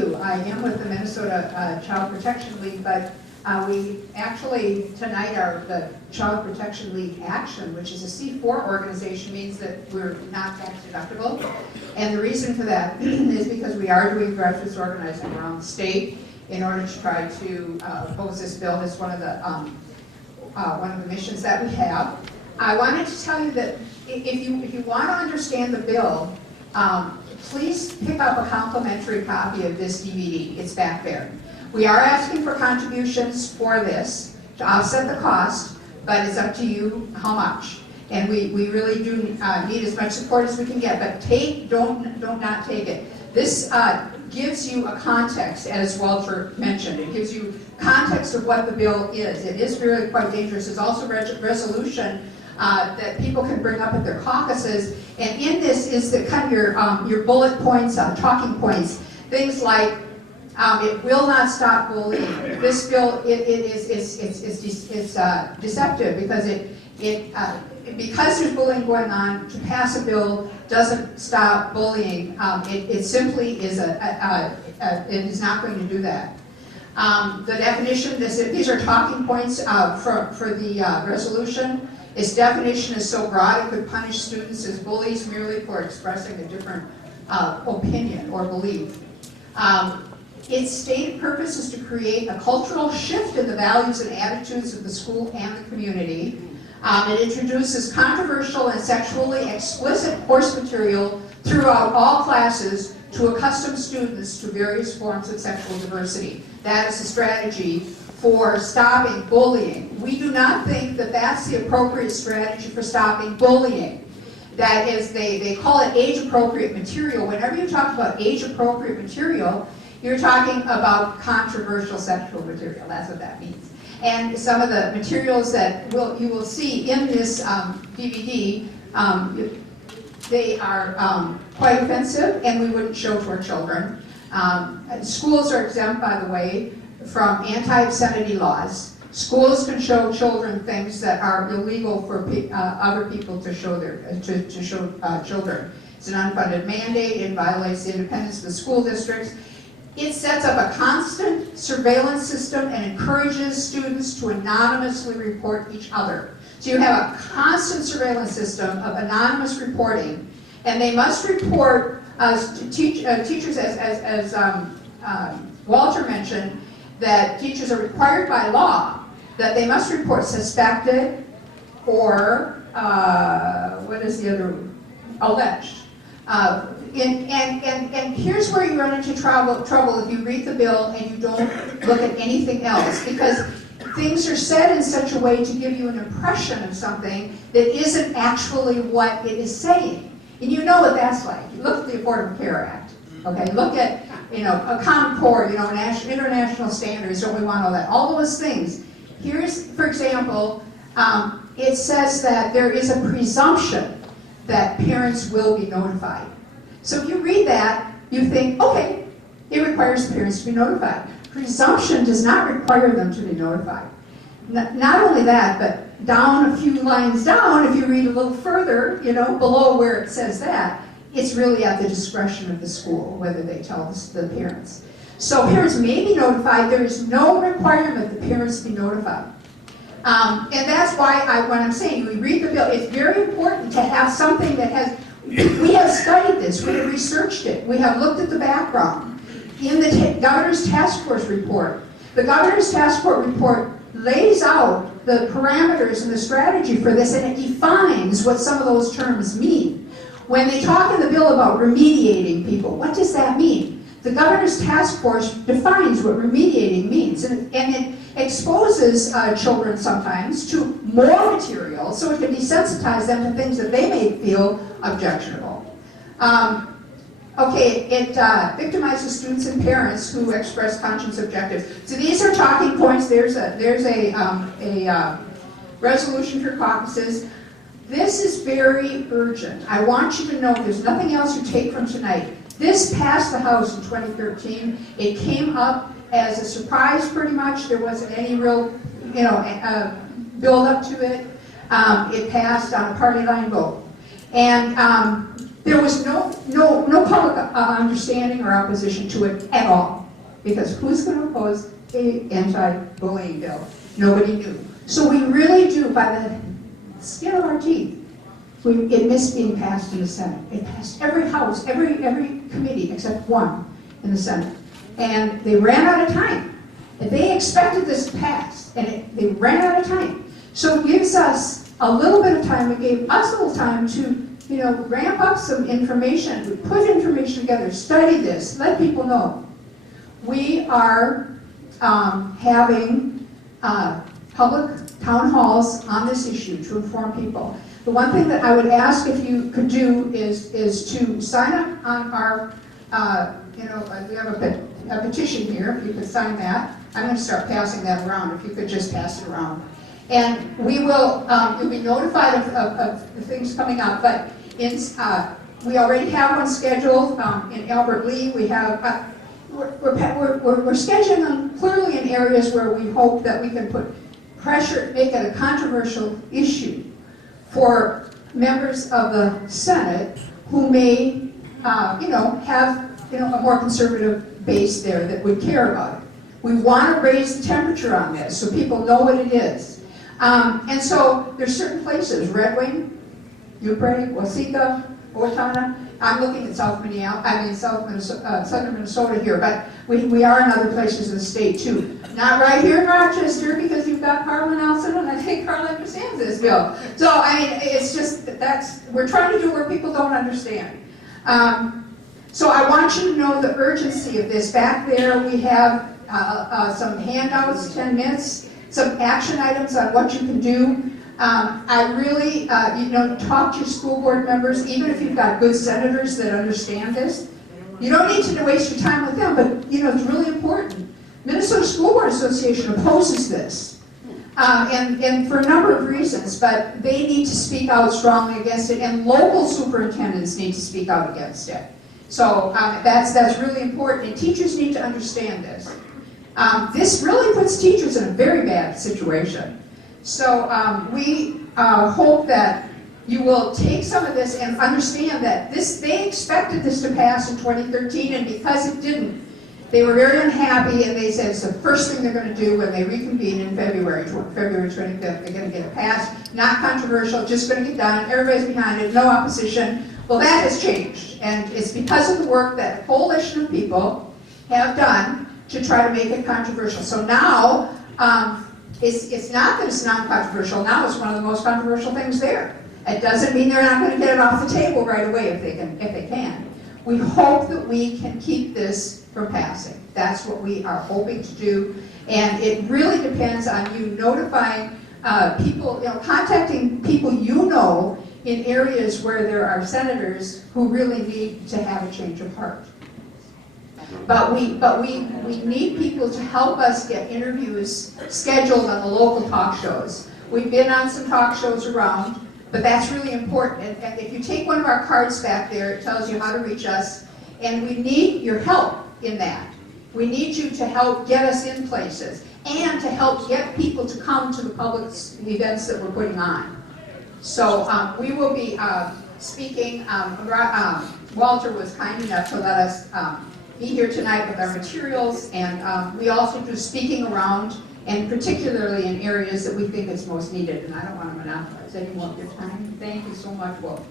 you. I am with the Minnesota Child Protection League, but we actually, tonight, the Child Protection League Action, which is a C4 organization, means that we're not tax deductible. And the reason for that is because we are doing grassroots organizing around the state in order to try to oppose this bill. It's one of the missions that we have. I wanted to tell you that if you want to understand the bill, please pick up a complimentary copy of this DVD. It's back there. We are asking for contributions for this to offset the cost, but it's up to you how much. And we really do need as much support as we can get, but don't not take it. This gives you a context, as Walter mentioned. It gives you context of what the bill is. It is really quite dangerous. It's also resolution that people can bring up at their caucuses. And in this is the kind of your bullet points, talking points, things like it will not stop bullying. This bill it's deceptive because because there's bullying going on. To pass a bill doesn't stop bullying. It simply is it is not going to do that. The definition, these are talking points for the resolution. Its definition is so broad it could punish students as bullies merely for expressing a different opinion or belief. Its stated purpose is to create a cultural shift in the values and attitudes of the school and the community. It introduces controversial and sexually explicit course material throughout all classes to accustom students to various forms of sexual diversity. That is a strategy for stopping bullying. We do not think that that's the appropriate strategy for stopping bullying. That is, they call it age-appropriate material. Whenever you talk about age-appropriate material, you're talking about controversial sexual material. That's what that means. And some of the materials that you will see in this DVD, they are quite offensive, and we wouldn't show to our children. Schools are exempt, by the way, from anti-obscenity laws. Schools can show children things that are illegal for other people to show children. It's an unfunded mandate. It violates the independence of the school districts. It sets up a constant surveillance system and encourages students to anonymously report each other. So you have a constant surveillance system of anonymous reporting, and they must report, teachers, as Walter mentioned, that teachers are required by law that they must report suspected or, what is the other, alleged. And here's where you run into trouble if you read the bill and you don't look at anything else, because things are said in such a way to give you an impression of something that isn't actually what it is saying. And you know what that's like. You look at the Affordable Care Act, okay? Look at, a Common Core, international standards, don't we want all that? All those things. Here's, for example, it says that there is a presumption that parents will be notified. So if you read that, you think, okay, it requires parents to be notified. Presumption does not require them to be notified. Not only that, but down a few lines down, if you read a little further, below where it says that, it's really at the discretion of the school whether they tell the parents. So parents may be notified. There is no requirement that parents be notified. And that's why when I'm saying we read the bill, it's very important to have something that has, we have studied this, we have researched it, we have looked at the background. In the Governor's Task Force report, the Governor's Task Force report lays out the parameters and the strategy for this, and it defines what some of those terms mean. When they talk in the bill about remediating people, what does that mean? The Governor's Task Force defines what remediating means, and it exposes children sometimes to more material so it can desensitize them to things that they may feel objectionable. It victimizes students and parents who express conscience objectives. So these are talking points. There's a resolution for caucuses. This is very urgent. I want you to know there's nothing else you take from tonight. This passed the House in 2013. It came up as a surprise, pretty much. There wasn't any real, build up to it. It passed on a party line vote. And There was no public understanding or opposition to it at all. Because who's going to oppose an anti-bullying bill? Nobody knew. So we really do, by the skin of our teeth, it missed being passed in the Senate. It passed every house, every committee except one in the Senate. And they ran out of time. And they expected this to pass, and they ran out of time. So it gives us a little bit of time. It gave us a little time to, ramp up some information, put information together, study this, let people know. We are having public town halls on this issue to inform people. The one thing that I would ask if you could do is to sign up on our, we have a petition here, if you could sign that. I'm going to start passing that around, if you could just pass it around. And we will, you'll be notified of the things coming up, but we already have one scheduled in Albert Lee. We have, we're scheduling them clearly in areas where we hope that we can put pressure, make it a controversial issue for members of the Senate who may, have, a more conservative base there that would care about it. We want to raise the temperature on this so people know what it is. And so there's certain places, Red Wing, Newbury, Waseca, Owatonna. I'm looking at southern Minnesota here, but we are in other places in the state too. Not right here in Rochester because you've got Carla Nelson, and I think Carla understands this bill. So I mean, it's just we're trying to do where people don't understand. So I want you to know the urgency of this. Back there we have some handouts, 10 minutes, some action items on what you can do. I really, talk to your school board members, even if you've got good senators that understand this. You don't need to waste your time with them, but it's really important. Minnesota School Board Association opposes this, and for a number of reasons, but they need to speak out strongly against it, and local superintendents need to speak out against it. So that's really important, and teachers need to understand this. This really puts teachers in a very bad situation. So we hope that you will take some of this and understand that they expected this to pass in 2013, and because it didn't, they were very unhappy, and they said it's the first thing they're going to do when they reconvene in February 25th. They're going to get it passed, not controversial, just going to get done, everybody's behind it, no opposition. Well, that has changed, and it's because of the work that a coalition of people have done to try to make it controversial. So now, it's not that it's non-controversial. Now it's one of the most controversial things there. It doesn't mean they're not going to get it off the table right away if they can. We hope that we can keep this from passing. That's what we are hoping to do, and it really depends on you notifying people, contacting people in areas where there are senators who really need to have a change of heart. But we need people to help us get interviews scheduled on the local talk shows. We've been on some talk shows around, but that's really important. And if you take one of our cards back there, it tells you how to reach us, and we need your help in that. We need you to help get us in places and to help get people to come to the public events that we're putting on. So we will be speaking. Walter was kind enough to let us be here tonight with our materials, and we also do speaking around, and particularly in areas that we think is most needed. And I don't want to monopolize any more of your time. Thank you so much, Walter.